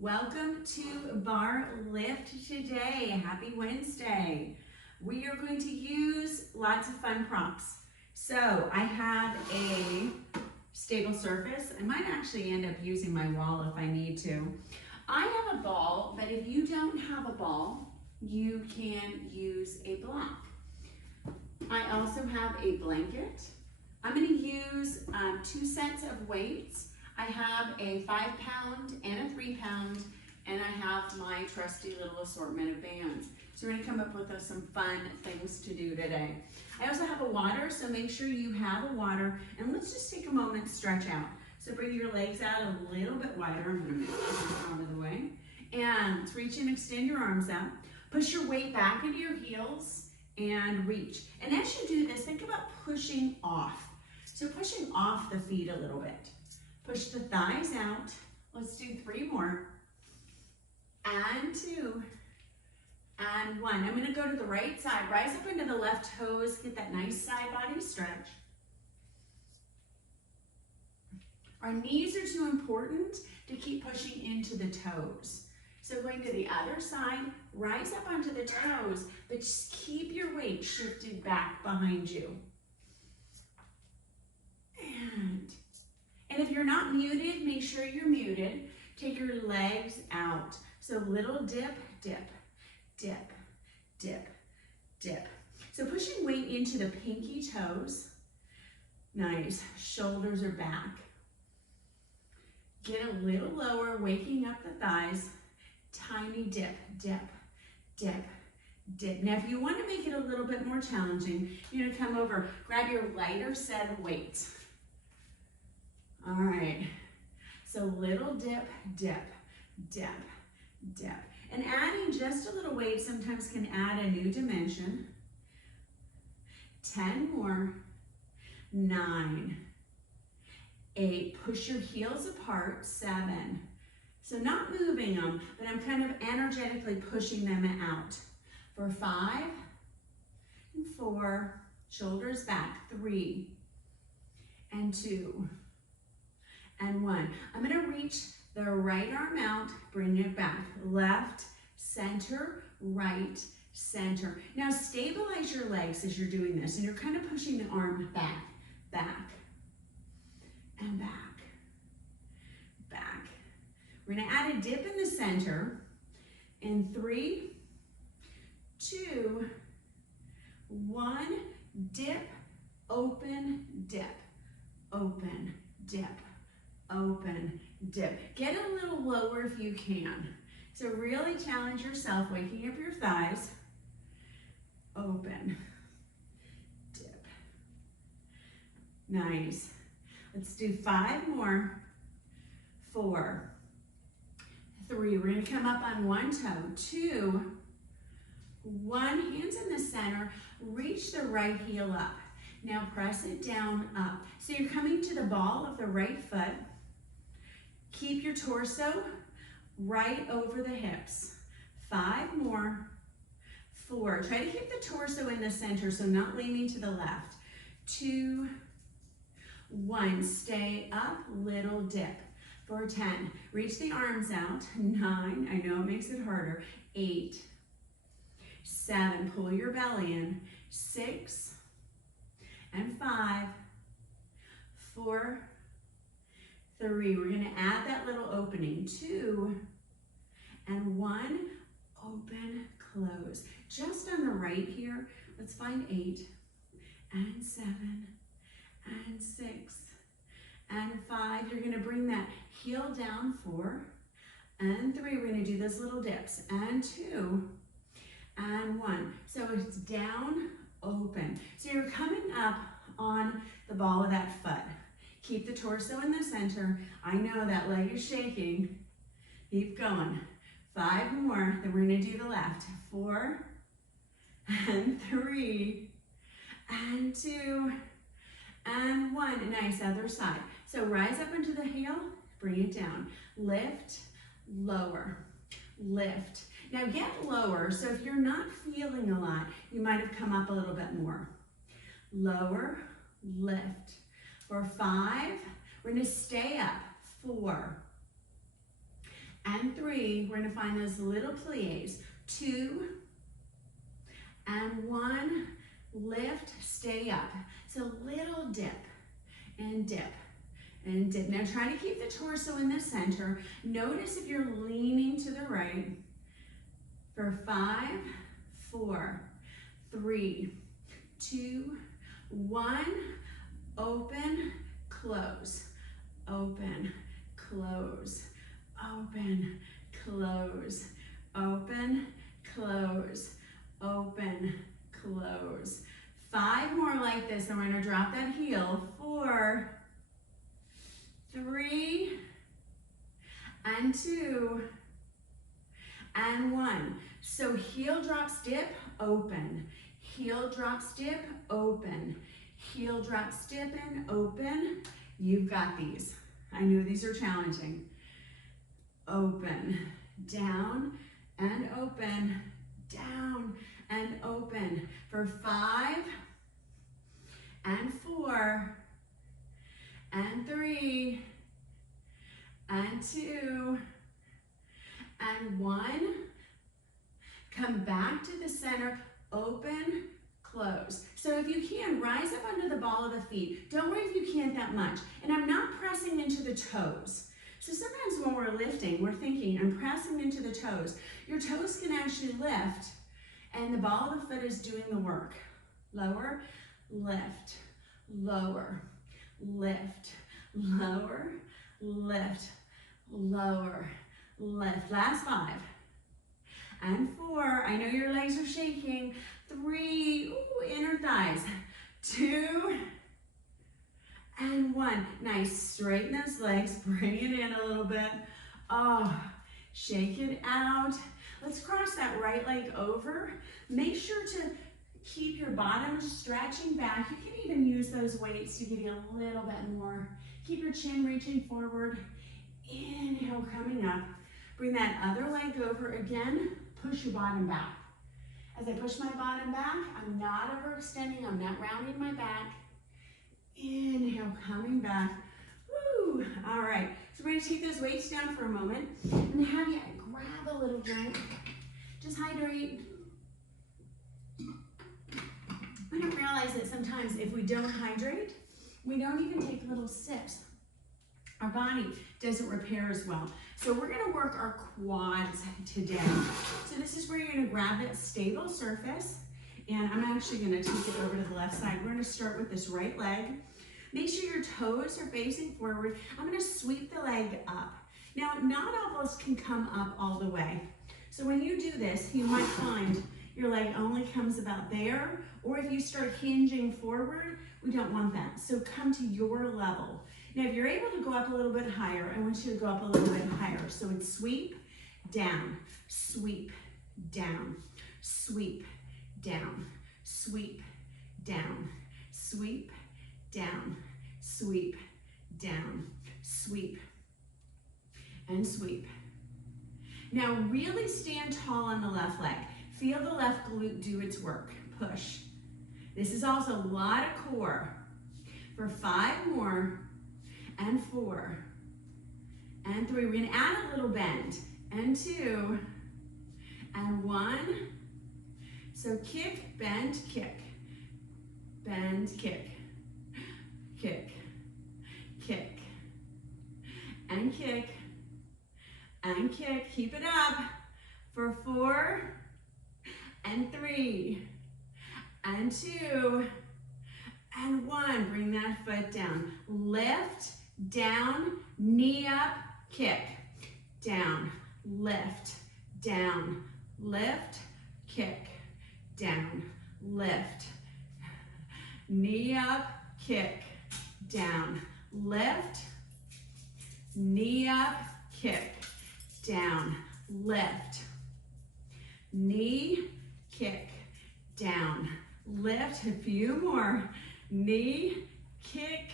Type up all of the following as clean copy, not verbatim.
Welcome to Bar Lift today. Happy Wednesday. We are going to use lots of fun props. So I have a stable surface. I might actually end up using my wall if I need to. I have a ball, but if you don't have a ball, you can use a block. I also have a blanket. I'm going to use 2 sets of weights. I have a 5-pound and a 3-pound, and I have my trusty little assortment of bands. So we're going to come up with some fun things to do today. I also have a water, so make sure you have a water, and let's just take a moment to stretch out. So bring your legs out a little bit wider. I'm going to move this out of the way. And let's reach and extend your arms out. Push your weight back into your heels and reach. And as you do this, think about pushing off. So pushing off the feet a little bit. Push the thighs out. Let's do 3 more. And 2. And 1. I'm going to go to the right side. Rise up into the left toes. Get that nice side body stretch. Our knees are too important to keep pushing into the toes. So going to the other side, rise up onto the toes, but just keep your weight shifted back behind you. And if you're not muted, make sure you're muted. Take your legs out. So little dip, dip, dip, dip, dip. So pushing weight into the pinky toes. Nice. Shoulders are back. Get a little lower, waking up the thighs. Tiny dip, dip, dip, dip. Now, if you want to make it a little bit more challenging, you're going to come over, grab your lighter set of weights. All right, so little dip, dip, dip, dip. And adding just a little weight sometimes can add a new dimension. 10 more, 9, 8, push your heels apart, 7. So not moving them, but I'm kind of energetically pushing them out. For 5, and 4, shoulders back, 3, and 2, and 1. I'm going to reach the right arm out, bring it back. Left, center, right, center. Now stabilize your legs as you're doing this, and you're kind of pushing the arm back, back, and back, back. We're going to add a dip in the center. In 3, 2, 1, dip, open, dip, open, dip, open, dip. Get a little lower if you can. So really challenge yourself, waking up your thighs. Open, dip. Nice. Let's do 5 more. 4, 3. We're going to come up on 1 toe. 2, 1. Hands in the center. Reach the right heel up. Now press it down up. So you're coming to the ball of the right foot. Keep your torso right over the hips. 5 more. 4. Try to keep the torso in the center, so not leaning to the left. 2, 1. Stay up, little dip. For 10. Reach the arms out. 9. I know it makes it harder. 8. 7. Pull your belly in. 6. And 5. 4. 3. We're going to add that little opening. 2. And 1. Open, close. Just on the right here, let's find 8. And 7. And 6. And 5. You're going to bring that heel down. 4. And 3. We're going to do those little dips. And 2. And 1. So it's down, open. So you're coming up on the ball of that foot. Keep the torso in the center. I know that leg is shaking. Keep going. 5 more. Then we're going to do the left. 4 and 3 and 2 and 1. Nice, other side. So rise up into the heel. Bring it down. Lift, lower, lift. Now get lower, so if you're not feeling a lot, you might have come up a little bit more. Lower, lift. For 5, we're going to stay up. 4 and 3. 3, we're gonna find those little plies. 2 and 1, lift, stay up. So little dip and dip and dip. Now try to keep the torso in the center. Notice if you're leaning to the right. For 5, 4, 3, 2, 1, open, close, open, close, open, close, open, close, open, close. 5 more like this, and we're gonna drop that heel. 4, 3, and 2, and 1. So heel drops, dip, open. Heel drops, dip, open. Heel drops, dip, and open. You've got these. I knew these are challenging. Open, down, and open, down, and open. For 5, and 4, and 3, and 2, and 1. Come back to the center, open, close. So if you can, rise up under the ball of the feet. Don't worry if you can't that much. And I'm not pressing into the toes. So sometimes when we're lifting, we're thinking, I'm pressing into the toes. Your toes can actually lift, and the ball of the foot is doing the work. Lower, lift, lower, lift, lower, lift, lower, lift. Last 5. And 4, I know your legs are shaking. 3, ooh, inner thighs. 2, and 1. Nice, straighten those legs, bring it in a little bit. Oh, shake it out. Let's cross that right leg over. Make sure to keep your bottom stretching back. You can even use those weights to give you a little bit more. Keep your chin reaching forward. Inhale, coming up. Bring that other leg over again. Push your bottom back. As I push my bottom back, I'm not overextending, I'm not rounding my back. Inhale, coming back. Woo! All right, so we're gonna take those weights down for a moment and have you grab a little drink. Just hydrate. I don't realize that sometimes if we don't hydrate, we don't even take little sips. Our body doesn't repair as well. So we're gonna work our quads today. So this is where you're gonna grab that stable surface, and I'm actually gonna take it over to the left side. We're gonna start with this right leg. Make sure your toes are facing forward. I'm gonna sweep the leg up. Now, not all of us can come up all the way. So when you do this, you might find your leg only comes about there, or if you start hinging forward, we don't want that. So come to your level. Now, if you're able to go up a little bit higher, I want you to go up a little bit higher. So it's sweep, down, sweep, down, sweep, down, sweep, down, sweep, down, sweep, down, sweep, and sweep. Now, really stand tall on the left leg. Feel the left glute do its work. Push. This is also a lot of core. For 5 more, and 4, and 3. We're gonna add a little bend, and 2, and 1. So kick, bend, kick, bend, kick, kick, kick, and kick, and kick. Keep it up for 4, and 3, and 2, and 1. Bring that foot down. Lift, down, knee up, kick, down, lift, down, lift, kick, down, lift, knee up, kick, down, lift, knee up, kick, down, lift, knee, kick, down, lift. A few more. Knee, kick,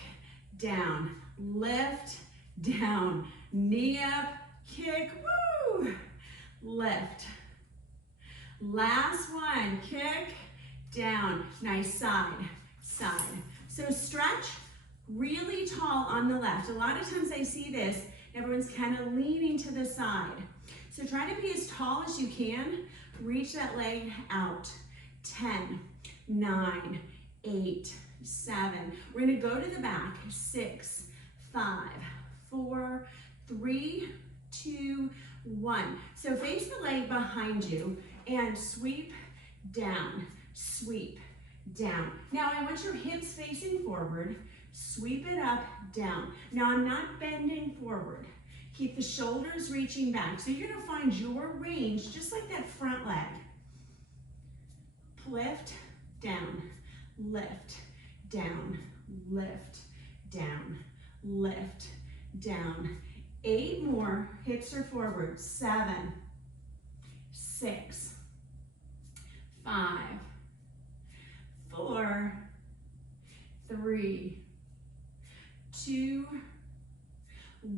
down, lift, down, knee up, kick, woo, lift. Last one, kick, down, nice side, side. So stretch really tall on the left. A lot of times I see this, everyone's kind of leaning to the side. So try to be as tall as you can. Reach that leg out. 10, 9, 8, 7. We're gonna go to the back. 6, 5, 4, 3, 2, 1. So face the leg behind you and sweep down, sweep down. Now I want your hips facing forward. Sweep it up, down. Now I'm not bending forward. Keep the shoulders reaching back. So you're gonna find your range just like that front leg. Lift, down, lift, down, lift, down, lift, down. 8 more, hips are forward. 7, 6, 5, 4, 3, 2,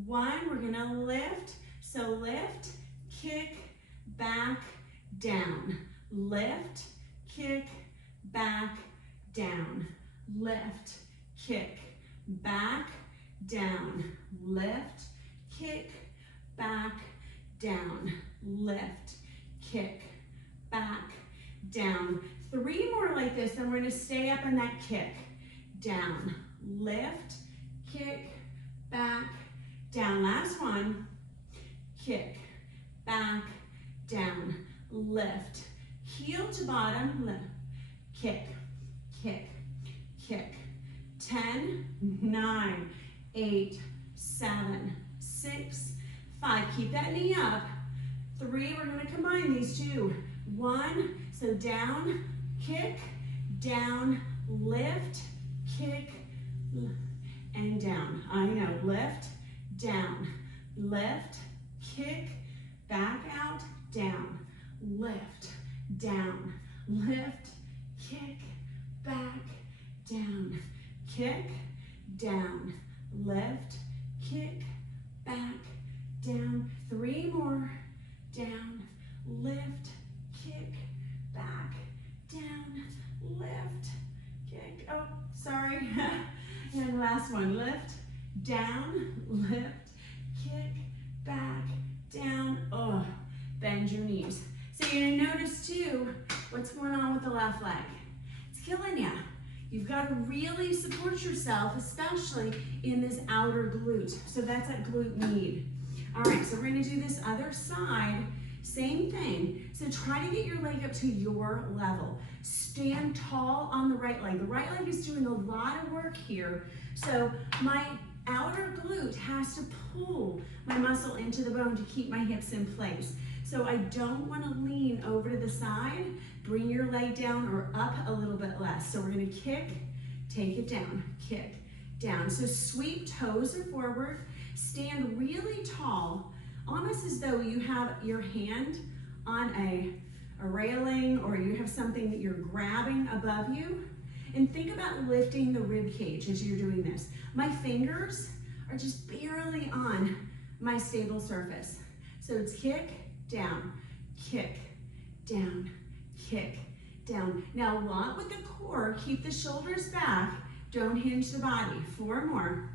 1. We're gonna lift. So lift, kick, back, down. Lift, kick, back, down. Lift, kick, back, down. Lift, kick, back, down. Lift, kick, back, down. 3 more like this, then we're gonna stay up on that kick. Down, lift, kick, back, down. Last one. Kick, back, down, lift. Heel to bottom, lift. Kick, kick, kick. 10, 9, 8, 7, 6, 5. Keep that knee up. 3, we're gonna combine these two. 1, so down, kick, down, lift, kick, and down. I know, lift, down, lift, kick, back out, down, lift, down, lift, kick, back, down, kick, down, lift, kick, back, down. 3 more, down, lift, kick, back, down, lift, kick, oh, sorry. And last one, lift, down, lift, kick, back, down. Oh, bend your knees. So you're gonna notice too, what's going on with the left leg. It's killing you. You've got to really support yourself, especially in this outer glute. So that's that glute med. All right, so we're gonna do this other side, same thing. So try to get your leg up to your level. Stand tall on the right leg. The right leg is doing a lot of work here. So my outer glute has to pull my muscle into the bone to keep my hips in place. So I don't want to lean over to the side. Bring your leg down or up a little bit less. So we're going to kick, take it down, kick, down. So sweep, toes are forward. Stand really tall, almost as though you have your hand on a railing or you have something that you're grabbing above you. And think about lifting the rib cage as you're doing this. My fingers are just barely on my stable surface. So it's kick, down, kick, down, kick, down. Now a lot with the core, keep the shoulders back, don't hinge the body. 4 more.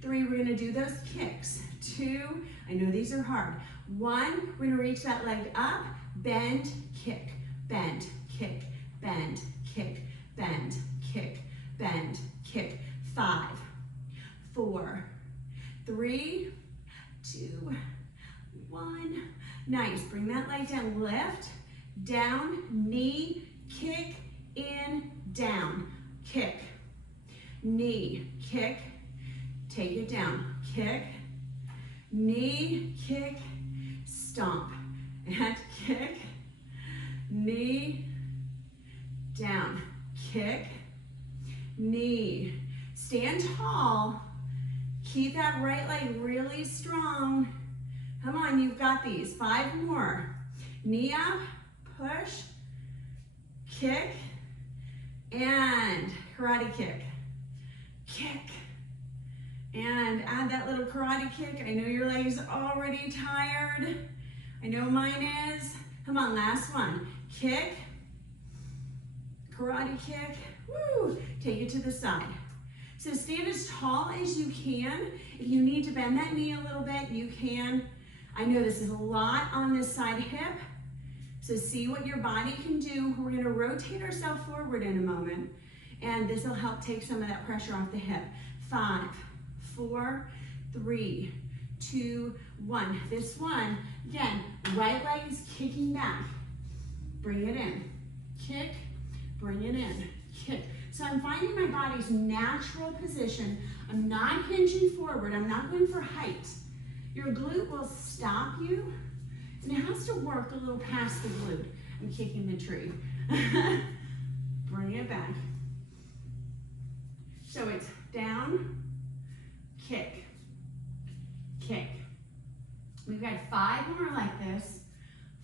3, we're gonna do those kicks. 2, I know these are hard. 1, we're gonna reach that leg up, bend, kick, bend, kick, bend, kick, bend, kick, bend, kick. 5, 4, 3, 2, 1. Nice, bring that leg down, lift, down, knee, kick, in, down, kick, knee, kick, take it down, kick, knee, kick, stomp, and kick, knee, down, kick, knee. Stand tall, keep that right leg really strong. Come on, you've got these. 5 more. Knee up, push, kick, and karate kick. Kick, and add that little karate kick. I know your leg's already tired. I know mine is. Come on, last one. Kick, karate kick, woo, take it to the side. So stand as tall as you can. If you need to bend that knee a little bit, you can. I know this is a lot on this side hip, so see what your body can do. We're gonna rotate ourselves forward in a moment, and this will help take some of that pressure off the hip. 5, 4, 3, 2, 1. This one, again, right leg is kicking back. Bring it in, kick, bring it in, kick. So I'm finding my body's natural position. I'm not hinging forward, I'm not going for height. Your glute will stop you, and it has to work a little past the glute. I'm kicking the tree. Bring it back. So it's down, kick, kick. We've got 5 more like this.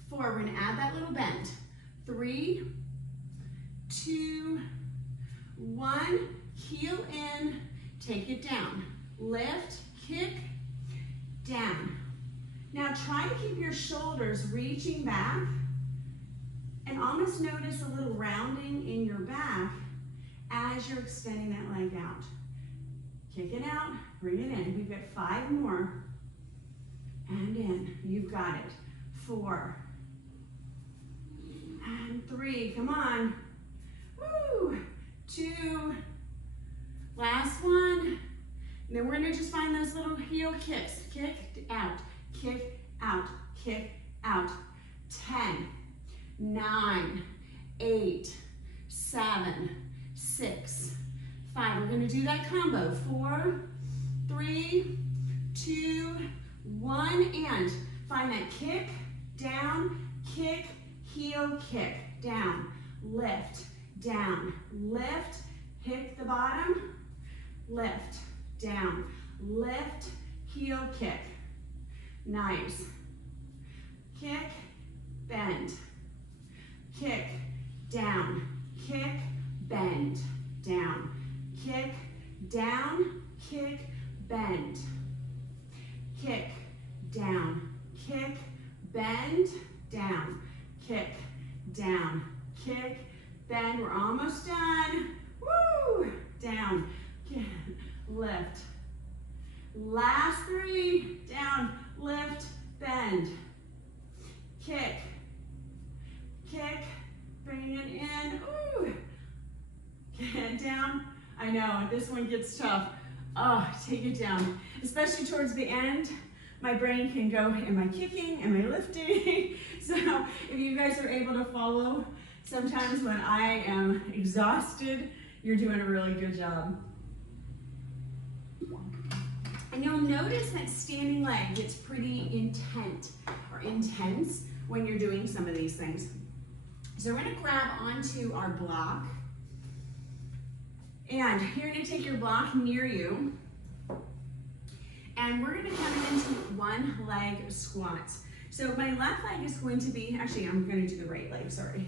4, we're gonna add that little bend. 3, 2, 1, heel in, take it down. Lift, kick, down. Now try to keep your shoulders reaching back and almost notice a little rounding in your back as you're extending that leg out. Kick it out, bring it in. We've got 5 more. And in, you've got it. 4, and 3, come on. Woo, 2, last one. And then we're gonna just find those little heel kicks. Kick out, kick out, kick out. 10, 9, 8, 7, 6, 5. We're gonna do that combo. 4, 3, 2, 1, and find that kick, down, kick, heel, kick, down, lift, hit the bottom, lift, down, lift, heel, kick. Nice. Kick, bend, kick, down, kick, bend, down, kick, down, kick, bend, kick, down, kick, bend, down, kick, down, kick, bend. We're almost done. Woo! Down, lift. Last 3, down, lift, bend. Kick, kick, bring it in. Ooh! Get down. I know, this one gets tough. Oh, take it down. Especially towards the end, my brain can go, am I kicking, am I lifting? So if you guys are able to follow, sometimes when I am exhausted, you're doing a really good job. And you'll notice that standing leg gets pretty intense when you're doing some of these things. So we're gonna grab onto our block, and you're gonna take your block near you, and we're gonna come into one leg squats. So my left leg is going to be, actually I'm gonna do the right leg, sorry.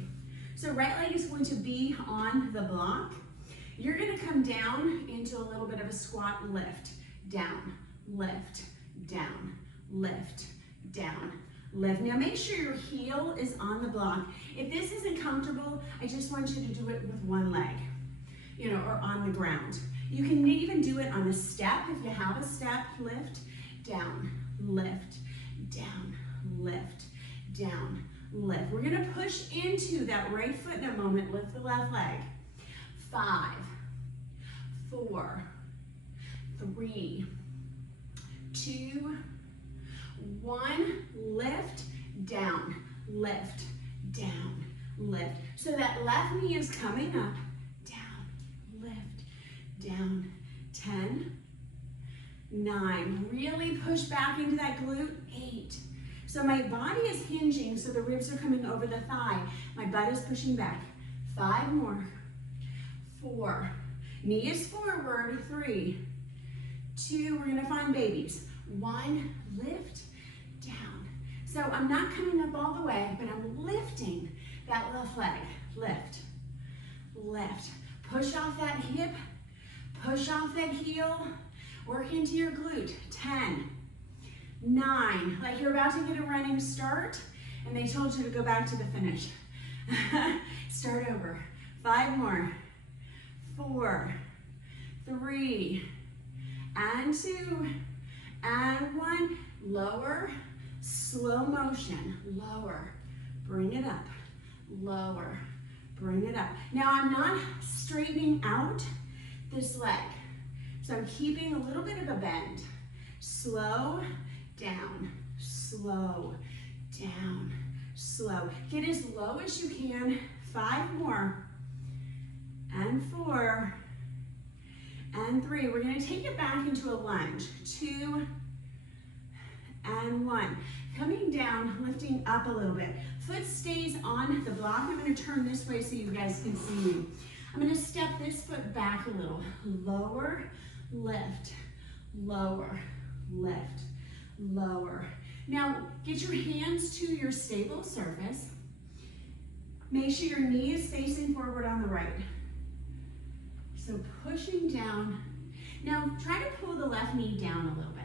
So right leg is going to be on the block. You're gonna come down into a little bit of a squat lift. Down, lift, down, lift, down, lift. Now make sure your heel is on the block. If this isn't comfortable, I just want you to do it with one leg, you know, or on the ground. You can even do it on a step if you have a step. Lift, down, lift, down, lift, down, lift. We're gonna push into that right foot in a moment. Lift the left leg. 5, 4, 3, 2, 1, lift, down, lift, down, lift. So that left knee is coming up, down, lift, down. 10, 9, really push back into that glute. 8. So my body is hinging, so the ribs are coming over the thigh. My butt is pushing back. 5 more. 4, knee is forward. 3, 2, we're gonna find babies. 1, lift, down. So I'm not coming up all the way, but I'm lifting that left leg. Lift, lift. Push off that hip, push off that heel, work into your glute. 10, 9, like you're about to get a running start, and they told you to go back to the finish. Start over. 5 more. 4, 3, and 2, and 1. Lower, slow motion, lower, bring it up, lower, bring it up. Now I'm not straightening out this leg, so I'm keeping a little bit of a bend. Slow down, slow down, slow. Get as low as you can. 5 more, and 4, and 3. We're gonna take it back into a lunge. 2, and 1. Coming down, lifting up a little bit. Foot stays on the block. I'm gonna turn this way so you guys can see me. I'm gonna step this foot back a little. Lower, lift, lower, lift, lower. Now, get your hands to your stable surface. Make sure your knee is facing forward on the right. So pushing down. Now, try to pull the left knee down a little bit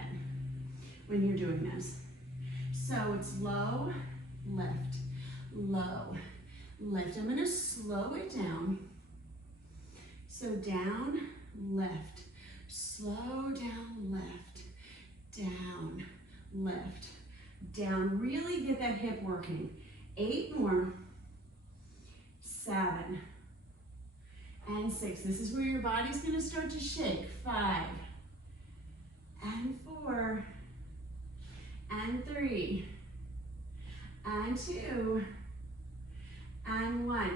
when you're doing this. So it's low, lift, low, lift. I'm gonna slow it down. So down, lift, slow down, lift, down, lift, down. Really get that hip working. 8 more, 7, and 6. This is where your body's gonna start to shake. 5, and 4, and 3, and 2, and 1.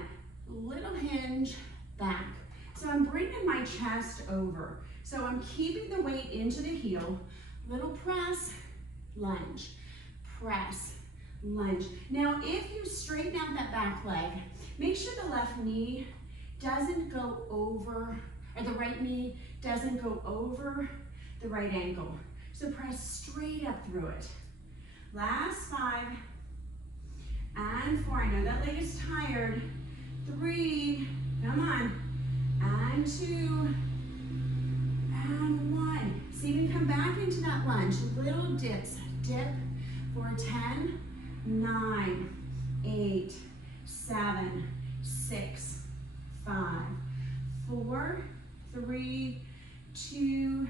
Little hinge back. So I'm bringing my chest over. So I'm keeping the weight into the heel. Little press, lunge, press, lunge. Now, if you straighten out that back leg, make sure the left knee doesn't go over, or the right knee doesn't go over the right ankle. So press straight up through it. Last 5, and 4. I know that leg is tired. 3, come on, and 2, and 1. So you can come back into that lunge. Little dips. Dip for 10, 9, 8, 7, 6, 5, 4, 3, 2,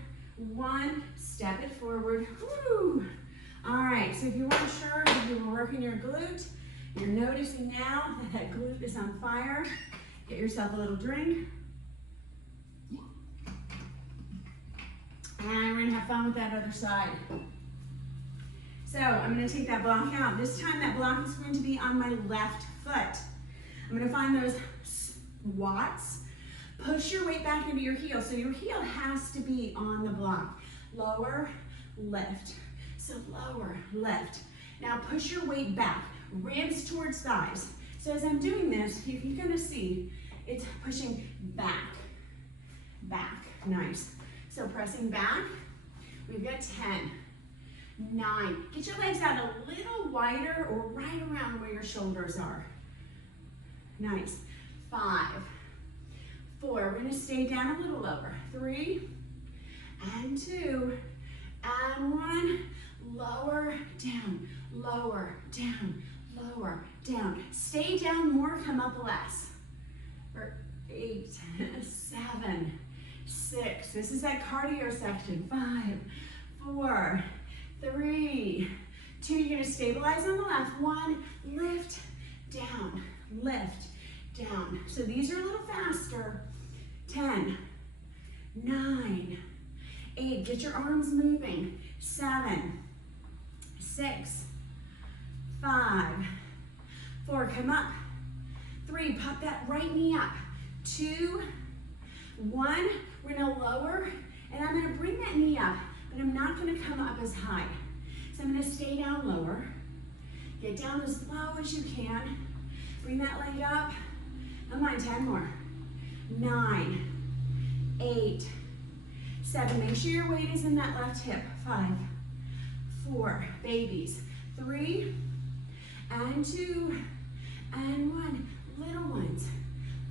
1. Step it forward. Woo. All right, so if you weren't sure if you were working your glute, you're noticing now that that glute is on fire. Get yourself a little drink. And we're gonna have fun with that other side. So I'm gonna take that block out. This time that block is going to be on my left foot. I'm gonna find those squats. Push your weight back into your heel. So your heel has to be on the block. Lower, lift. So lower, lift. Now push your weight back. Ribs towards thighs. So as I'm doing this, you're gonna see it's pushing back, back. Nice. So pressing back, we've got 10, 9. Get your legs out a little wider or right around where your shoulders are. Nice. 5, 4. We're gonna stay down a little lower. 3, and 2, and 1. Lower, down, lower, down, lower, down. Stay down more, come up less. For 8, 7, 6. This is that cardio section. 5, 4, 3, 2. You're gonna stabilize on the left. 1, lift, down, lift, down. So these are a little faster. 10, 9, 8. Get your arms moving. 7, 6, 5, 4. Come up. 3. Pop that right knee up. 2, 1. We're gonna lower, and I'm gonna bring that knee up, but I'm not gonna come up as high. So I'm gonna stay down lower. Get down as low as you can. Bring that leg up. Come on, 10 more. 9, 8, 7. Make sure your weight is in that left hip. 5, 4. Babies. 3, and 2, and 1. Little ones.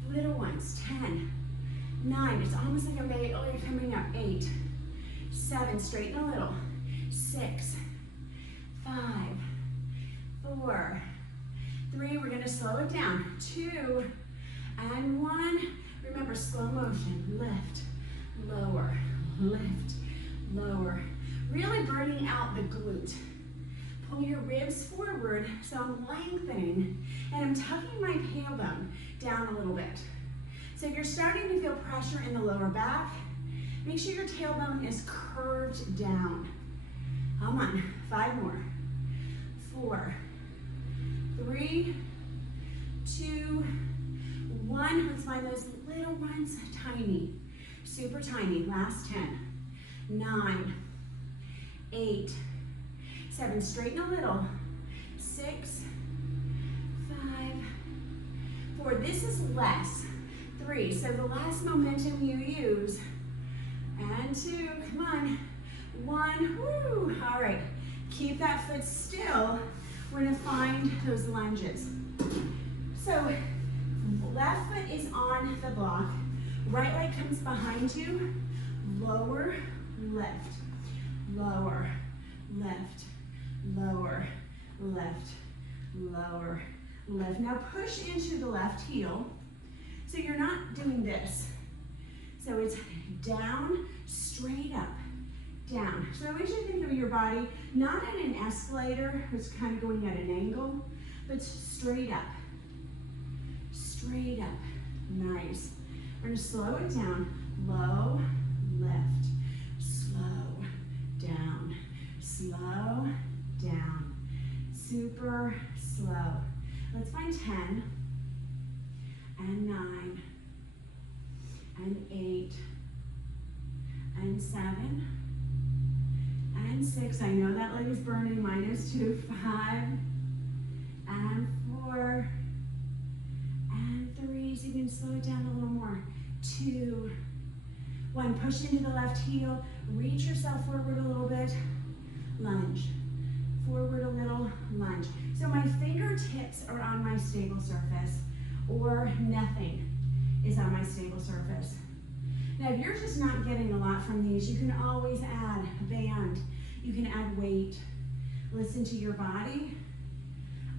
Little ones. 10, 9. It's almost like a baby. Oh, you're coming up. 8, 7. Straighten a little. 6, 5, 4, 3. We're going to slow it down. 2, and 1. Remember, slow motion. Lift, lower, lift, lower. Really burning out the glute. Pull your ribs forward, so I'm lengthening, and I'm tucking my tailbone down a little bit. So if you're starting to feel pressure in the lower back, make sure your tailbone is curved down. Come on, 5 more. 4, 3, 2, 1. Let's find those little ones, tiny, super tiny. Last 10, 9, 8, 7, straighten a little. 6, 5, 4. This is less. 3, so the less momentum you use. And 2, come on. 1, woo. All right, keep that foot still. We're gonna find those lunges. So left foot is on the block. Right leg comes behind you. Lower, left, lower, left, lower, left, lower, left. Now push into the left heel. So you're not doing this. So it's down, straight up, down. So I want you to think of your body not at an escalator, it's kind of going at an angle, but straight up. Straight up. Nice. We're going to slow it down. Low, left, slow, down, slow, down. Super slow. Let's find 10, and 9, and 8, and 7, and 6. I know that leg is burning. Mine is too. 5, and 4, and 3. So you can slow it down a little more. 2, 1. Push into the left heel. Reach yourself forward a little bit. Lunge. Forward a little, lunge. So my fingertips are on my stable surface, or nothing is on my stable surface. Now, if you're just not getting a lot from these, you can always add a band. You can add weight. Listen to your body.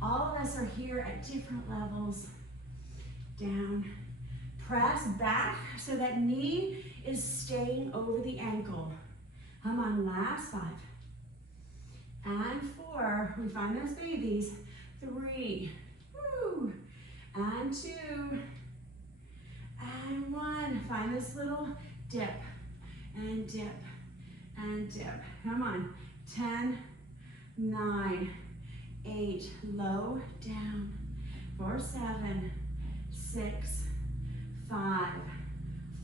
All of us are here at different levels. Down. Press back so that knee is staying over the ankle. Come on, last 5. And 4, we find those babies. 3, woo, and 2, and 1. Find this little dip, and dip, and dip. Come on, 10, 9, 8, low, down, 4, 7, 6, 5,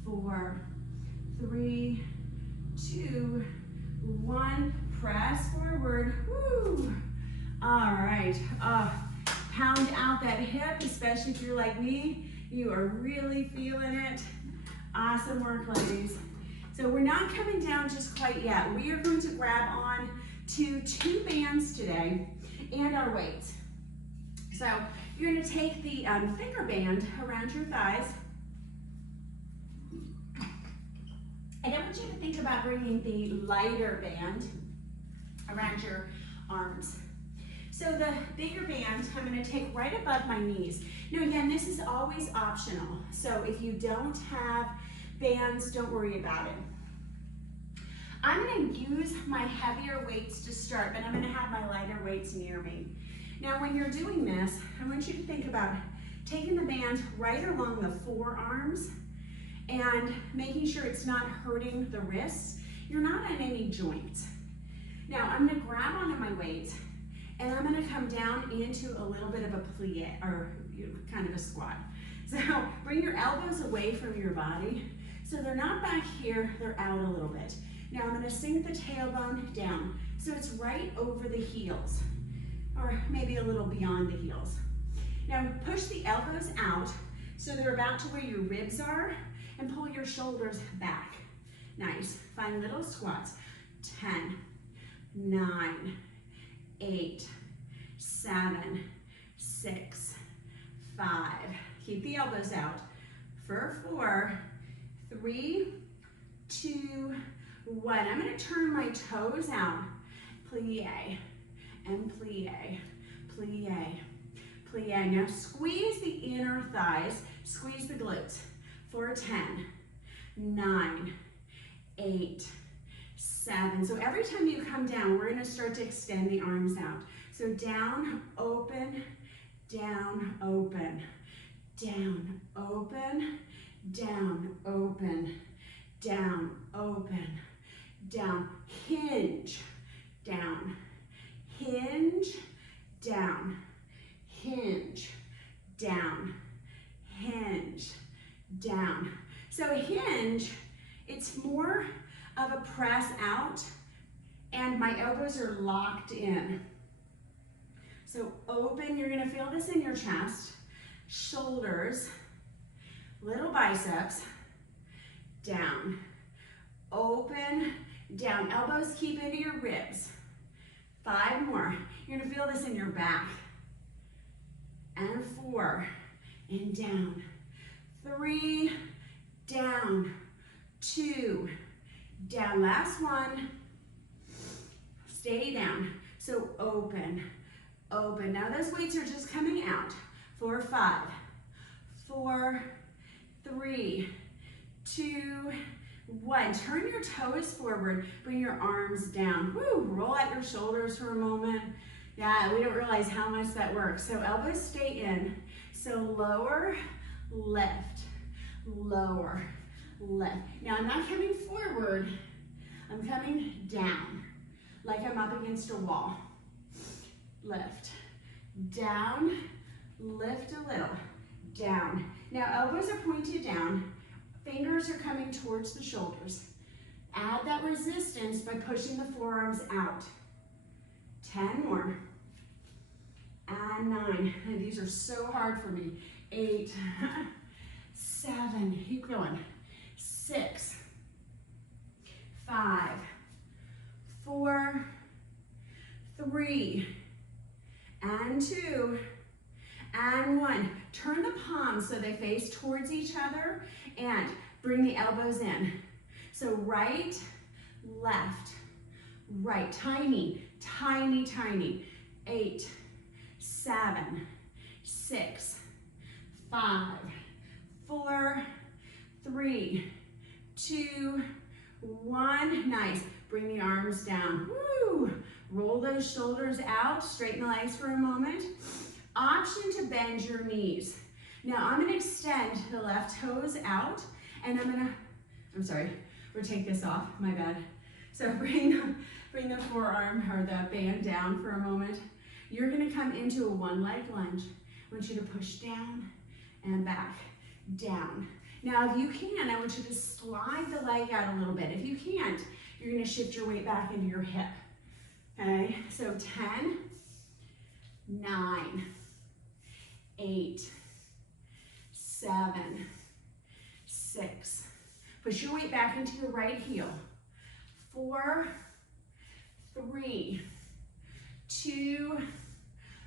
4, 3, 2, 1. Press forward. Woo. All right. Pound out that hip, especially if you're like me. You are really feeling it. Awesome work, ladies. So we're not coming down just quite yet. We are going to grab on to 2 bands today and our weights. So you're going to take the thicker band around your thighs. And I want you to think about bringing the lighter band around your arms. So the bigger band, I'm going to take right above my knees. Now again, this is always optional. So if you don't have bands, don't worry about it. I'm going to use my heavier weights to start, but I'm going to have my lighter weights near me. Now when you're doing this, I want you to think about taking the band right along the forearms and making sure it's not hurting the wrists. You're not on any joints. Now I'm going to grab onto my weights and I'm going to come down into a little bit of a plie, or kind of a squat. So bring your elbows away from your body so they're not back here, they're out a little bit. Now I'm going to sink the tailbone down so it's right over the heels, or maybe a little beyond the heels. Now push the elbows out so they're about to where your ribs are, and pull your shoulders back. Nice. Find little squats. 10, 9, 8, 7, 6, 5. Keep the elbows out. For 4, 3, 2, 1. I'm going to turn my toes out. Plie and plie, plie, plie. Now squeeze the inner thighs. Squeeze the glutes. For 10, 9, 8, 7. So every time you come down, we're going to start to extend the arms out. So down, open, down, open, down, open, down, open, down, open, down, hinge, down, hinge, down, hinge, down, hinge, down. So a hinge, it's more of a press out and my elbows are locked in. So open, you're gonna feel this in your chest, shoulders, little biceps, down, open, down, elbows keep into your ribs. 5 more, you're gonna feel this in your back. And 4, and down. 3, down, 2, down, last one, stay down. So open, open. Now those weights are just coming out. 4, 5, 4, 3, 2, 1. Turn your toes forward, bring your arms down. Woo, roll out your shoulders for a moment. Yeah, we don't realize how much that works. So elbows stay in. So lower, lift, lower, lift. Now I'm not coming forward, I'm coming down, like I'm up against a wall. Lift, down, lift a little, down. Now elbows are pointed down, fingers are coming towards the shoulders. Add that resistance by pushing the forearms out. 10 more. And 9. And these are so hard for me. 8, 7, keep going. 6, 5, 4, 3, and 2, and 1. Turn the palms so they face towards each other and bring the elbows in. So right, left, right. Tiny, tiny, tiny. 8, 7, 6, 5, 4, 3, 2, 1. Nice. Bring the arms down. Woo! Roll those shoulders out. Straighten the legs for a moment. Option to bend your knees. Now I'm going to extend the left toes out, and I'm sorry, we'll take this off, my bad. So bring the forearm or the band down for a moment. You're going to come into a one-leg lunge. I want you to push down and back, down. Now if you can, I want you to slide the leg out a little bit. If you can't, you're going to shift your weight back into your hip. Okay, so 10, 9, 8, 7, 6. Push your weight back into your right heel. 4, 3, 2,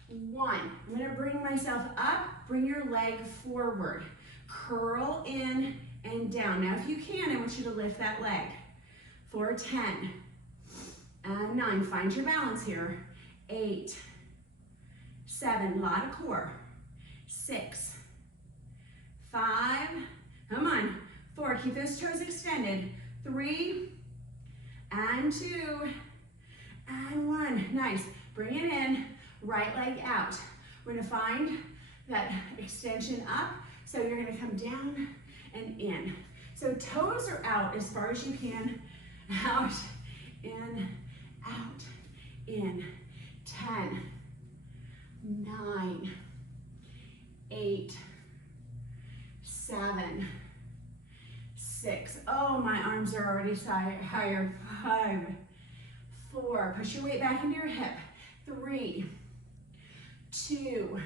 1. I'm going to bring myself up, bring your leg forward. Curl in and down. Now if you can, I want you to lift that leg. For 10, and 9. Find your balance here. 8, 7, a lot of core. 6, 5, come on. 4, keep those toes extended. 3, and 2, and 1. Nice. Bring it in, right leg out. We're gonna find that extension up, so you're gonna come down and in. So toes are out as far as you can. Out, in, out, in. 10, 9, 8, 7, 6. Oh, my arms are already higher. 5, 4. Push your weight back into your hip. 3, 2,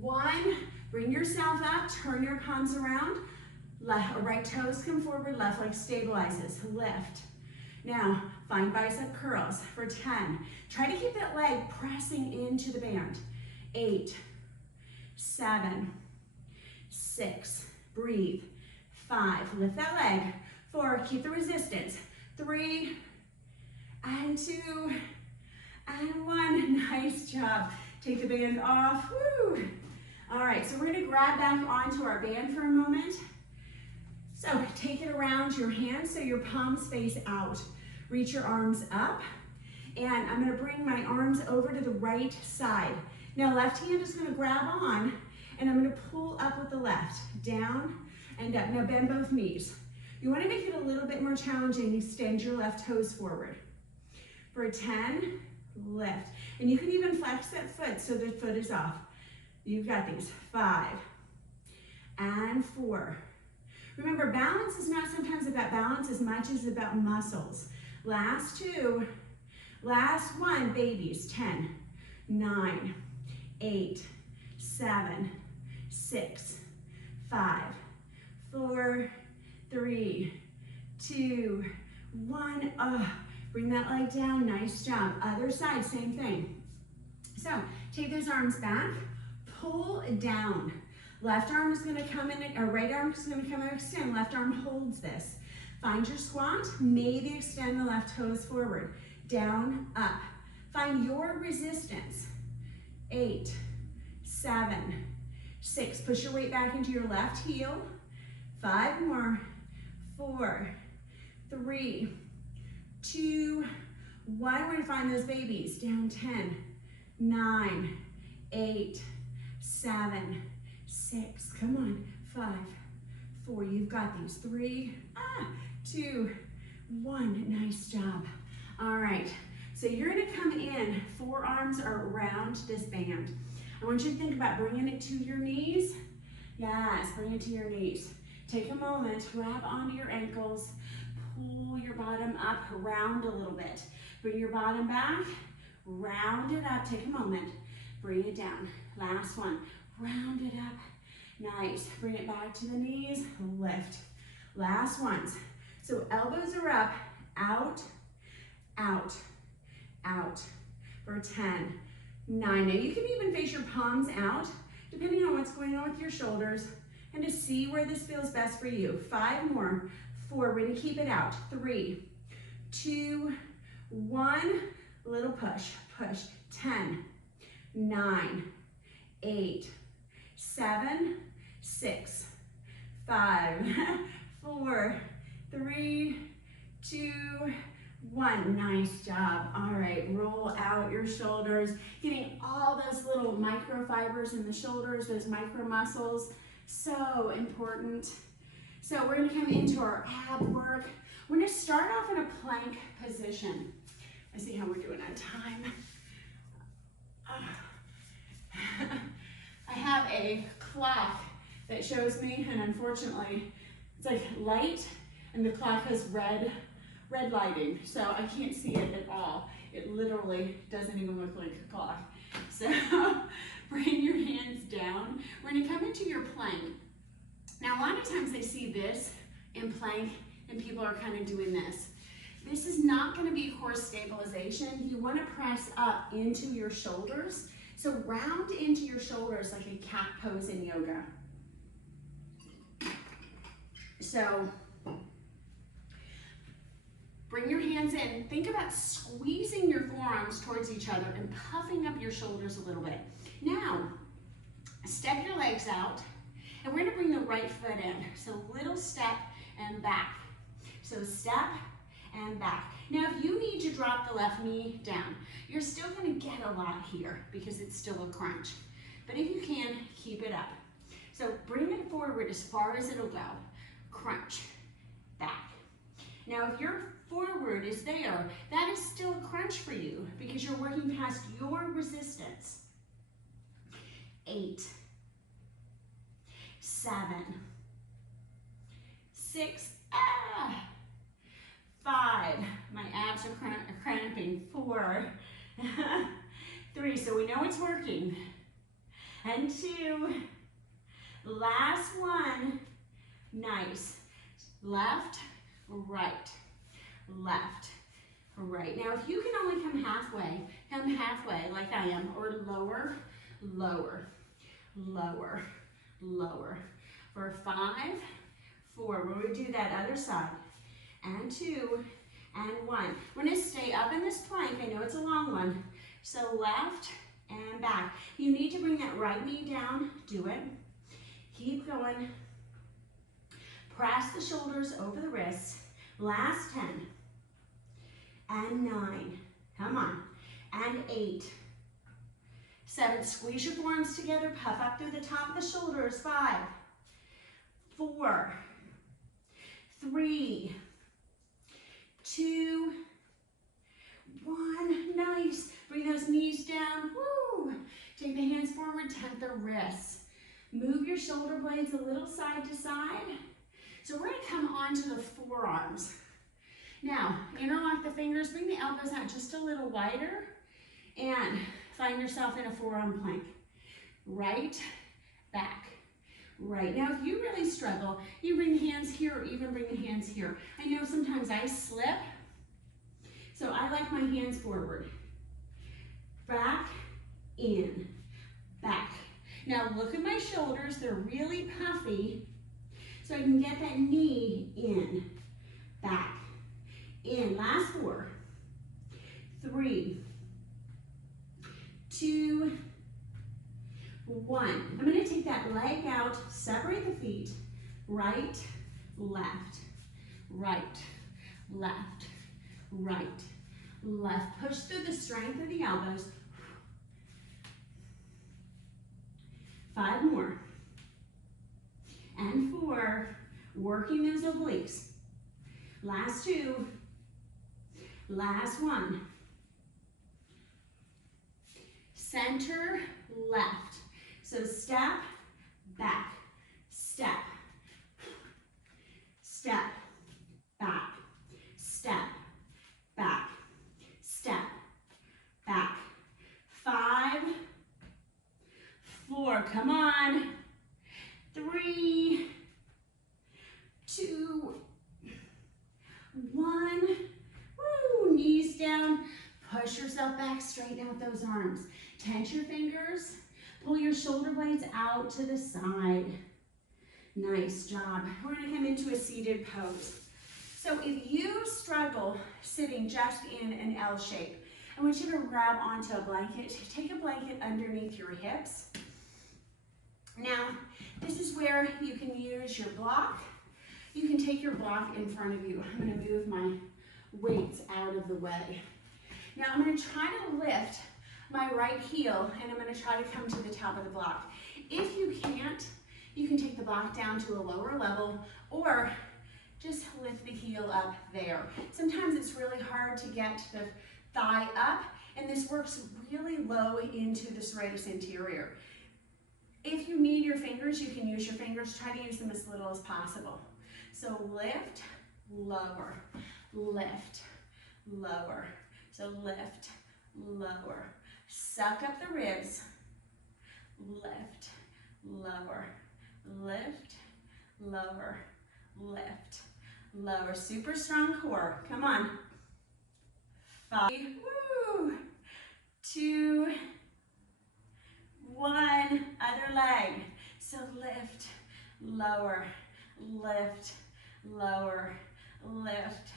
1. Bring yourself up. Turn your palms around. Right toes come forward. Left leg stabilizes. Lift. Now, find bicep curls for 10. Try to keep that leg pressing into the band. 8, 7, 6. Breathe. 5. Lift that leg. 4. Keep the resistance. 3, and 2, and 1. Nice job. Take the band off. Woo! All right, so we're going to grab back onto our band for a moment. So take it around your hands so your palms face out. Reach your arms up. And I'm gonna bring my arms over to the right side. Now left hand is gonna grab on, and I'm gonna pull up with the left, down and up. Now bend both knees. You wanna make it a little bit more challenging. Extend your left toes forward. For 10, lift. And you can even flex that foot so the foot is off. You've got these. 5 and 4. Remember, balance is not sometimes about balance as much as about muscles. Last 2, last 1, babies. 10, 9, 8, 7, 6, 5, 4, 3, 2, 1. Bring that leg down, nice job. Other side, same thing. So take those arms back, pull down. Left arm is gonna come in, or right arm is gonna come and extend. Left arm holds this. Find your squat, maybe extend the left toes forward. Down, up. Find your resistance. 8, 7, 6. Push your weight back into your left heel. 5 more. 4, 3, 2, 1. We're gonna find those babies. Down 10, 9, 8, 7, 6. Come on. 5, 4. You've got these. 3, 2, 1. Nice job. All right. So you're gonna come in, forearms are around this band. I want you to think about bringing it to your knees. Yes, bring it to your knees. Take a moment, grab onto your ankles, pull your bottom up, round a little bit. Bring your bottom back, round it up. Take a moment, bring it down. Last one, round it up. Nice, bring it back to the knees, lift. Last ones. So elbows are up, out, out, out. For 10, 9. Now you can even face your palms out, depending on what's going on with your shoulders, and to see where this feels best for you. 5 more. 4, we're gonna keep it out. 3, 2, 1. Little push, push. 10, 9, 8, 7, 6, 5, 4, 3, 2, 1. Nice job. All right, roll out your shoulders, getting all those little microfibers in the shoulders, those micro muscles, so important. So we're gonna come into our ab work. We're gonna start off in a plank position. Let's see how we're doing on time. I have a clock that shows me, and unfortunately, it's like light, and the clock has red lighting, so I can't see it at all. It literally doesn't even look like a clock. So bring your hands down. We're gonna come into your plank. Now, a lot of times I see this in plank, and people are kind of doing this. This is not gonna be core stabilization. You wanna press up into your shoulders. So round into your shoulders like a cat pose in yoga. So bring your hands in. Think about squeezing your forearms towards each other and puffing up your shoulders a little bit. Now, step your legs out, and we're gonna bring the right foot in. So little step and back. So step and back. Now, if you need to drop the left knee down, you're still gonna get a lot here because it's still a crunch. But if you can, keep it up. So bring it forward as far as it'll go. Crunch, back. Now, if your forward is there, that is still a crunch for you because you're working past your resistance. 8, 7, 6, 5, my abs are cramping. 4, 3, so we know it's working. And 2, last one. Nice. Left, right, left, right. Now, if you can only come halfway like I am, or lower, lower, lower, lower. For 5, 4, we're gonna do that other side. And 2, and 1. We're gonna stay up in this plank. I know it's a long one. So left and back. You need to bring that right knee down. Do it. Keep going. Press the shoulders over the wrists. Last 10 and 9 Come on. And 8. 7, squeeze your forearms together, puff up through the top of the shoulders. 5, 4, 3, 2, 1. Nice. Bring those knees down. Woo. Take the hands forward, tuck the wrists. Move your shoulder blades a little side to side. So we're going to come onto the forearms. Now, interlock the fingers, bring the elbows out just a little wider, and find yourself in a forearm plank. Right, back, right. Now, if you really struggle, you bring the hands here or even bring the hands here. I know sometimes I slip, so I like my hands forward. Back, in, back. Now, look at my shoulders. They're really puffy, so I can get that knee in, back, in. Last 4, 3, 2, 1. I'm going to take that leg out, separate the feet, right, left, right, left, right, left. Push through the strength of the elbows. 5 more. And 4, working those obliques. Last 2, last 1. Center, left. So step, back, step, step, back, step, back, step, back. 5, 4, come on. 3, 2, 1. Woo, knees down. Push yourself back, straighten out those arms. Tense your fingers. Pull your shoulder blades out to the side. Nice job. We're going to come into a seated pose. So if you struggle sitting just in an L shape, I want you to grab onto a blanket. Take a blanket underneath your hips. Now, this is where you can use your block. You can take your block in front of you. I'm going to move my weights out of the way. Now I'm going to try to lift my right heel, and I'm going to try to come to the top of the block. If you can't, you can take the block down to a lower level, or just lift the heel up there. Sometimes it's really hard to get the thigh up, and this works really low into the serratus anterior. If you need your fingers, you can use your fingers. Try to use them as little as possible. So lift, lower, lift, lower. So lift, lower. Suck up the ribs. Lift, lower, lift, lower, lift, lower. Super strong core. Come on. 5, 2, 1. Other leg. So lift, lower, lift, lower, lift,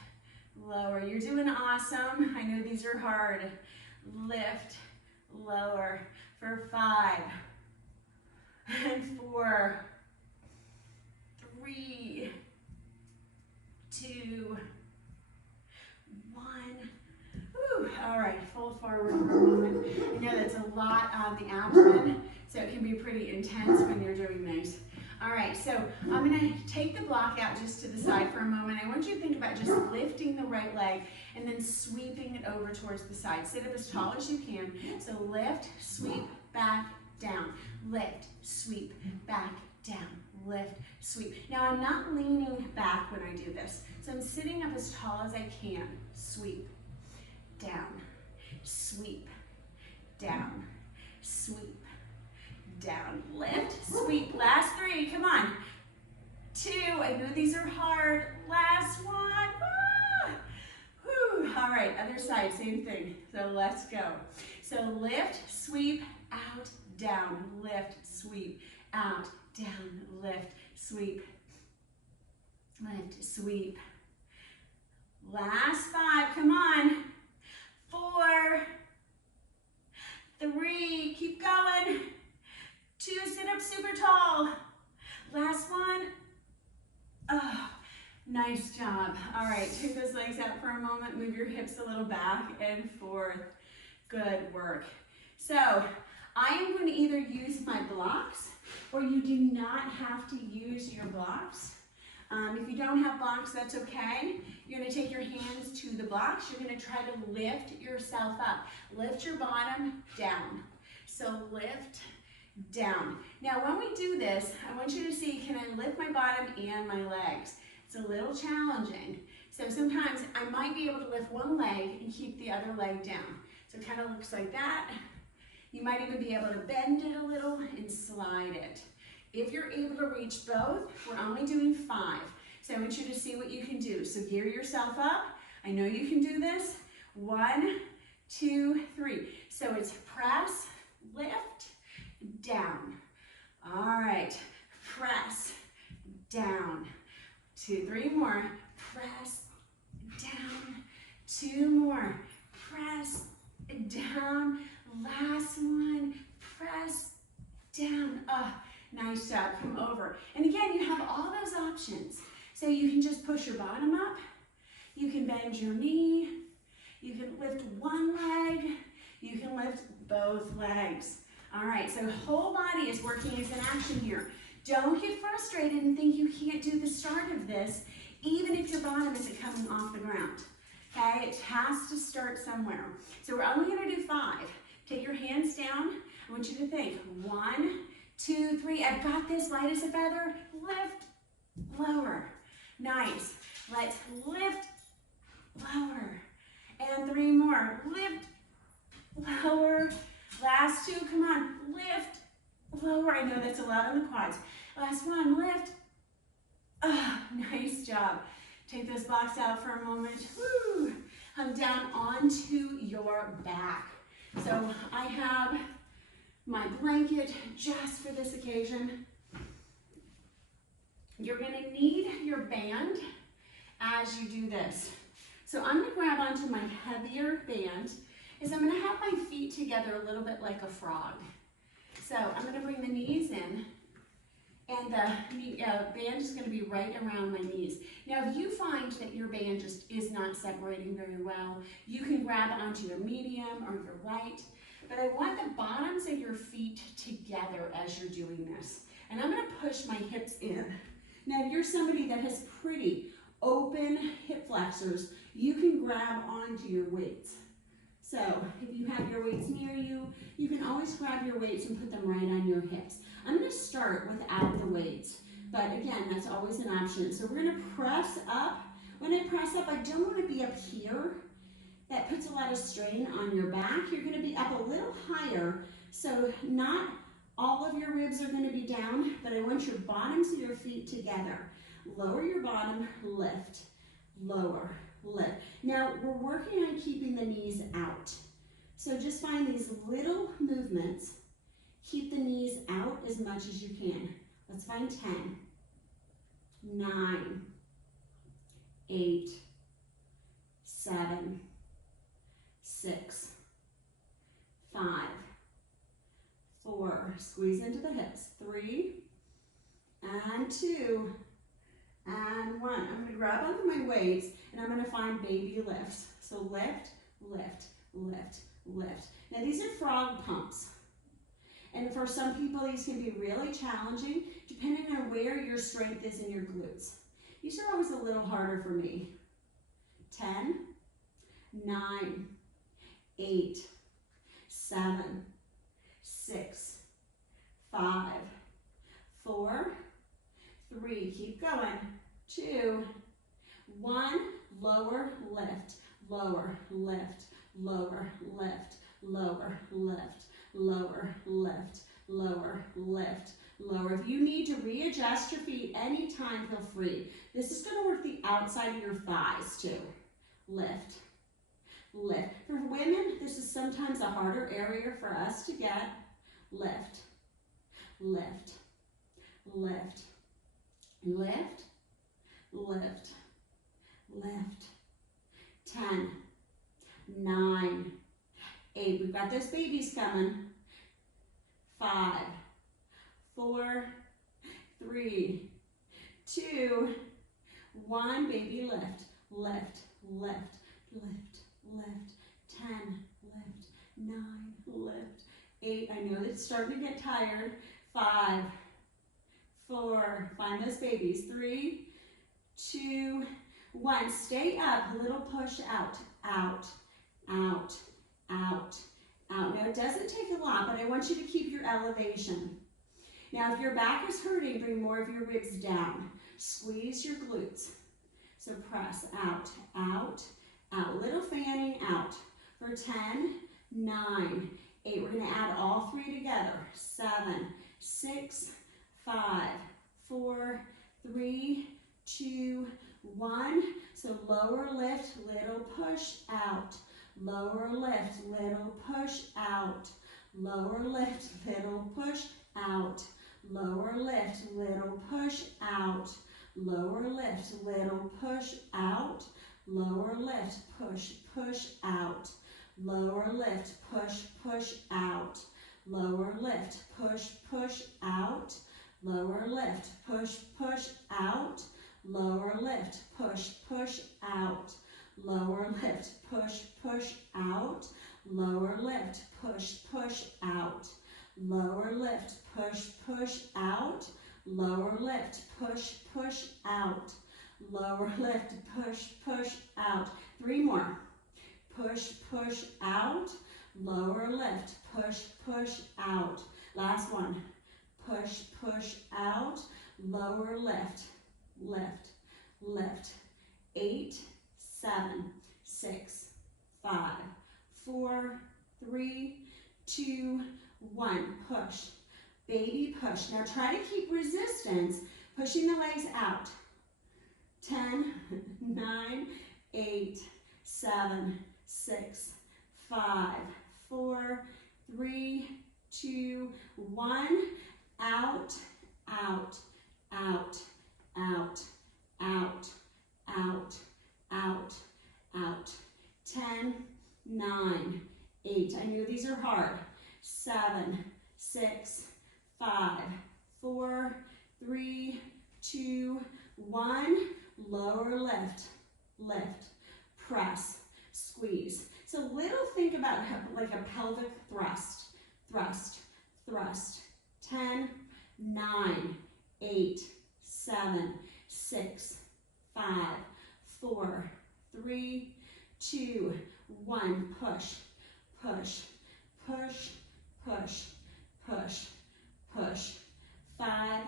lower. You're doing awesome. I know these are hard. Lift, lower for 5 and 4, 3, 2, 1. Whew. All right, fold forward for a moment. I know that's a lot on the abdomen, so it can be pretty intense when you're doing these. All right, so I'm going to take the block out just to the side for a moment. I want you to think about just lifting the right leg and then sweeping it over towards the side. Sit up as tall as you can. So lift, sweep, back, down. Lift, sweep, back, down. Lift, sweep. Now I'm not leaning back when I do this. So I'm sitting up as tall as I can. Sweep, down, sweep, down, sweep, down, lift, sweep. Last 3, come on. 2, I know these are hard. Last 1. Ah! Whew. All right, other side, same thing. So let's go. So lift, sweep, out, down, lift, sweep, out, down, lift, sweep, lift, sweep. Last 5, come on. 4, 3, keep going. 2, sit up super tall. Last 1. Oh, Nice job. All right, take those legs out for a moment. Move your hips a little back and forth. Good work. So I am going to either use my blocks, or you do not have to use your blocks. If you don't have blocks, that's okay. You're going to take your hands to the blocks. You're going to try to lift yourself up. Lift your bottom down. So lift down. Now when we do this, I want you to see, can I lift my bottom and my legs? It's a little challenging. So sometimes I might be able to lift one leg and keep the other leg down. So it kind of looks like that. You might even be able to bend it a little and slide it. If you're able to reach both, we're only doing 5. So I want you to see what you can do. So gear yourself up. I know you can do this. 1, 2, 3. So it's press, lift, down. All right, press, down. 2, 3 more. Press, down. 2 more. Press, down. Last one. Press, down. Nice job. Come over. And again, you have all those options. So you can just push your bottom up. You can bend your knee. You can lift one leg. You can lift both legs. All right, so whole body is working as an action here. Don't get frustrated and think you can't do the start of this, even if your bottom isn't coming off the ground. Okay, it has to start somewhere. So we're only gonna do 5. Take your hands down. I want you to think, 1, 2, 3. I've got this, light as a feather. Lift, lower. Nice. Let's lift, lower. And 3 more. Lift, lower. Last 2, come on. Lift, lower. I know that's a lot on the quads. Last one, lift. Nice job. Take those blocks out for a moment. Woo. Come down onto your back. So I have my blanket just for this occasion. You're gonna need your band as you do this. So I'm gonna grab onto my heavier band, is I'm gonna have my feet together a little bit like a frog. So I'm gonna bring the knees in, and the band is gonna be right around my knees. Now if you find that your band just is not separating very well, you can grab onto your medium or your light, but I want the bottoms of your feet together as you're doing this. And I'm gonna push my hips in. Now if you're somebody that has pretty open hip flexors, you can grab onto your weights. So if you have your weights near you, you can always grab your weights and put them right on your hips. I'm gonna start without the weights, but again, that's always an option. So we're gonna press up. When I press up, I don't wanna be up here. That puts a lot of strain on your back. You're gonna be up a little higher, so not all of your ribs are gonna be down, but I want your bottoms of your feet together. Lower your bottom, lift, lower, lift. Now, we're working on keeping the knees out. So just find these little movements. Keep the knees out as much as you can. Let's find 10, 9, 8, 7, 6, 5, 4, squeeze into the hips, 3, and 2, and 1. I'm gonna grab onto my weights and I'm gonna find baby lifts. So lift, lift, lift, lift. Now these are frog pumps. And for some people, these can be really challenging depending on where your strength is in your glutes. These are always a little harder for me. 10, 9, 8, 7, 6, 5, 4, 3, keep going, 2, 1, lower, lift, lower, lift, lower, lift, lower, lift, lower, lift, lower, lift, lower. If you need to readjust your feet anytime, feel free. This is gonna work the outside of your thighs too. Lift, lift. For women, this is sometimes a harder area for us to get. Lift, lift, lift, lift, lift, lift. 10, 9, 8. We've got those babies coming. 5, 4, 3, 2, 1, baby, lift, lift, lift, lift, lift, 10, lift, 9, lift, 8, I know it's starting to get tired, 5, 4, find those babies, 3, 2, 1, stay up, a little push out, out, out, out, out. Now it doesn't take a lot, but I want you to keep your elevation. Now if your back is hurting, bring more of your ribs down. Squeeze your glutes. So press out, out, out. Little fanning out. For 10, 9, 8. We're going to add all 3 together. 7, 6, 5, 4, 3, 2, 1. So lower lift, little push out. Lower lift, little push out. Lower lift, little push out. Lower lift, little push out. Lower lift, little push out. Lower lift, push, push out. Lower lift, push, push out. Lower lift, push, push out. Lower lift, push, push out. Lower lift, push, push out. Lower lift, push, push out. Lower lift, push, push out. Lower lift, push, push out. Lower lift, push, push out. Lower lift, push, push out. 3 more. Push, push out. Lower lift, push, push out. Last one. Push, push out. Lower lift, lift, lift. 8, 7, 6, 5, 4, 3, 2, 1. Push. Baby push. Now try to keep resistance, pushing the legs out. 10, 9, 8, 7, 6, 5, 4, 3, 2, 1. Out, out, out, out, out, out, out, out. 10, 9, 8. I knew these are hard. 7, 6, 5, 4, 3, 2, 1. Lower lift, lift, press, squeeze. So little think about like a pelvic thrust, thrust, thrust. 10, 9, 8, 7, 6, 5, 4, 3, 2, 1. Push, push, push, push, push, push. 5,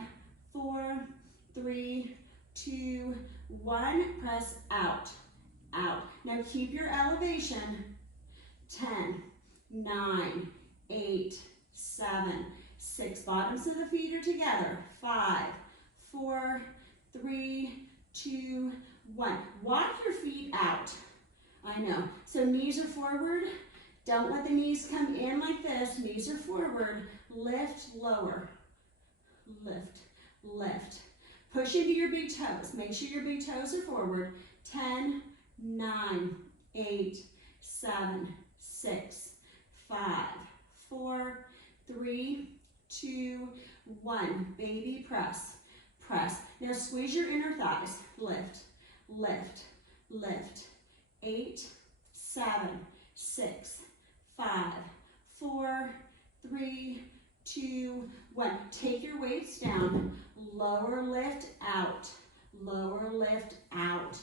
4, 3, 2, 1. Press out, out. Now keep your elevation. 10, 9, 8, 7, 6. Bottoms of the feet are together. 5, 4, 3, 2, 1. Walk your feet out. I know. So knees are forward. Don't let the knees come in like this. Knees are forward. Lift, lower. Lift, lift. Push into your big toes. Make sure your big toes are forward. 10, 9, 8, 7, 6, 5, 4, 3, 2, 1. Baby press, press. Now squeeze your inner thighs. Lift, lift, lift. 8, 7, 6, 5, 4, 3, 2, 1. Take your weights down. Lower lift out. Lower lift out.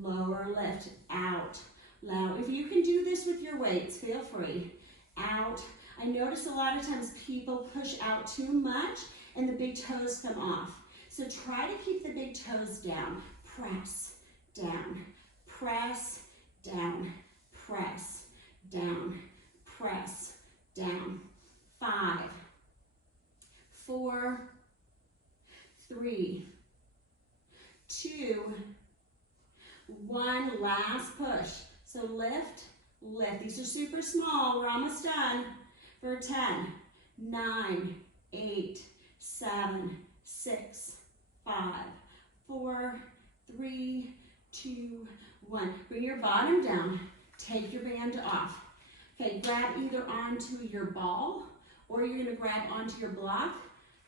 Lower lift out. Now, if you can do this with your weights, feel free. Out. I notice a lot of times people push out too much and the big toes come off. So try to keep the big toes down. Press down. Press down. Press down. Press down. 5, 4, 3, 2, 1. Last push. So lift, lift. These are super small. We're almost done. For 10, 9, 8, 7, 6, 5, 4, 3, 2, 1. Bring your bottom down. Take your band off. Okay, grab either onto your ball or you're going to grab onto your block.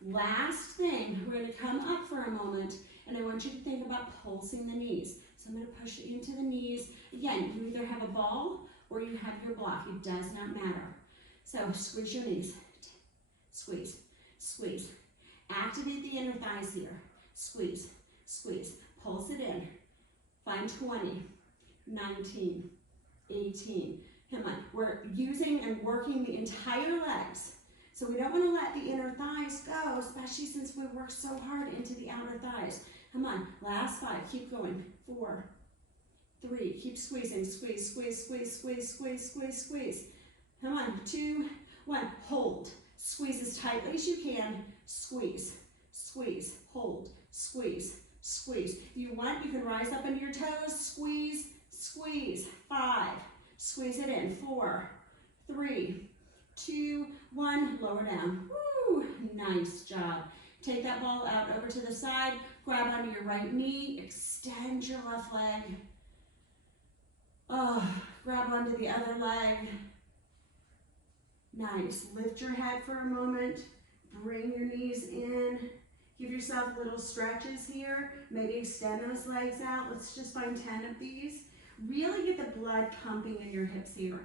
Last thing, we're gonna come up for a moment, and I want you to think about pulsing the knees. So I'm gonna push into the knees. Again, you either have a ball or you have your block. It does not matter. So squeeze your knees. Squeeze, squeeze. Activate the inner thighs here. Squeeze, squeeze. Pulse it in. Find 20, 19, 18. Come on. We're using and working the entire legs. So we don't want to let the inner thighs go, especially since we work so hard into the outer thighs. Come on. Last 5. Keep going. 4, 3. Keep squeezing. Squeeze, squeeze, squeeze, squeeze, squeeze, squeeze, squeeze. Come on. 2, 1. Hold. Squeeze as tightly as you can. Squeeze, squeeze, hold, squeeze, squeeze. If you want, you can rise up into your toes. Squeeze, squeeze. 5. Squeeze it in. 4, 3, 2, 1. Lower down. Woo! Nice job. Take that ball out over to the side. Grab onto your right knee. Extend your left leg. Oh, grab onto the other leg. Nice. Lift your head for a moment. Bring your knees in. Give yourself little stretches here. Maybe extend those legs out. Let's just find 10 of these. Really get the blood pumping in your hips here.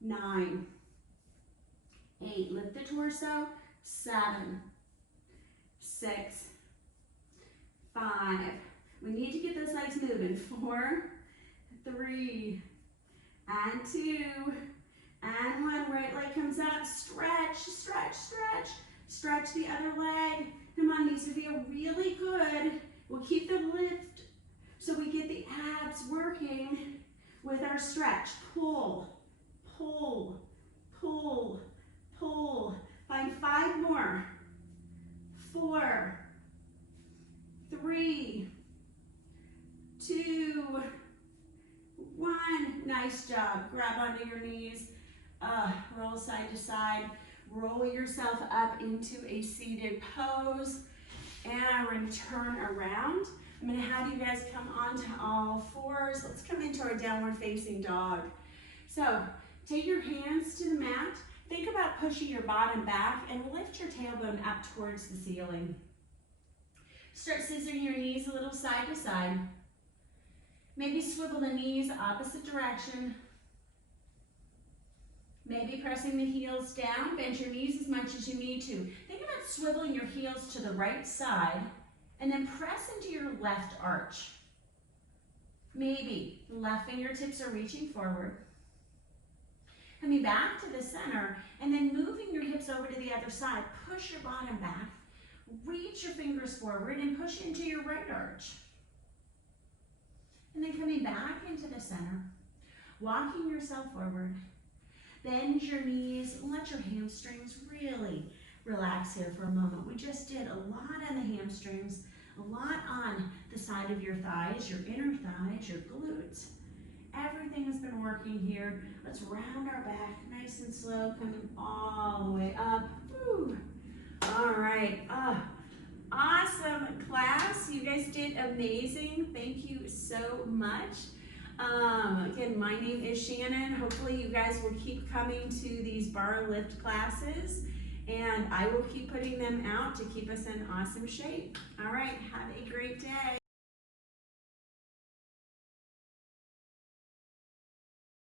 9, 8. Lift the torso. 7, 6, 5. We need to get those legs moving. 4, 3, and 2, and 1. Right leg comes up. Stretch, stretch, stretch. Stretch the other leg. Come on, these will feel really good. We'll keep the lift so we get the abs working with our stretch. Pull, pull, pull, pull. Find 5 more. 4, 3, 2, 1. Nice job. Grab onto your knees. Roll side to side. Roll yourself up into a seated pose. And we're going to turn around. I'm going to have you guys come onto all fours. Let's come into our downward facing dog. So take your hands to the mat. Think about pushing your bottom back and lift your tailbone up towards the ceiling. Start scissoring your knees a little side to side. Maybe swivel the knees opposite direction. Maybe pressing the heels down. Bend your knees as much as you need to. Think about swiveling your heels to the right side and then press into your left arch. Maybe the left fingertips are reaching forward. Coming back to the center and then moving your hips over to the other side. Push your bottom back. Reach your fingers forward and push into your right arch. And then coming back into the center. Walking yourself forward. Bend your knees, let your hamstrings really relax here for a moment. We just did a lot on the hamstrings, a lot on the side of your thighs, your inner thighs, your glutes. Everything has been working here. Let's round our back nice and slow, coming all the way up. Woo. All right. Awesome class. You guys did amazing. Thank you so much. Again, my name is Shannon. Hopefully you guys will keep coming to these bar lift classes, and I will keep putting them out to keep us in awesome shape. All right, have a great day.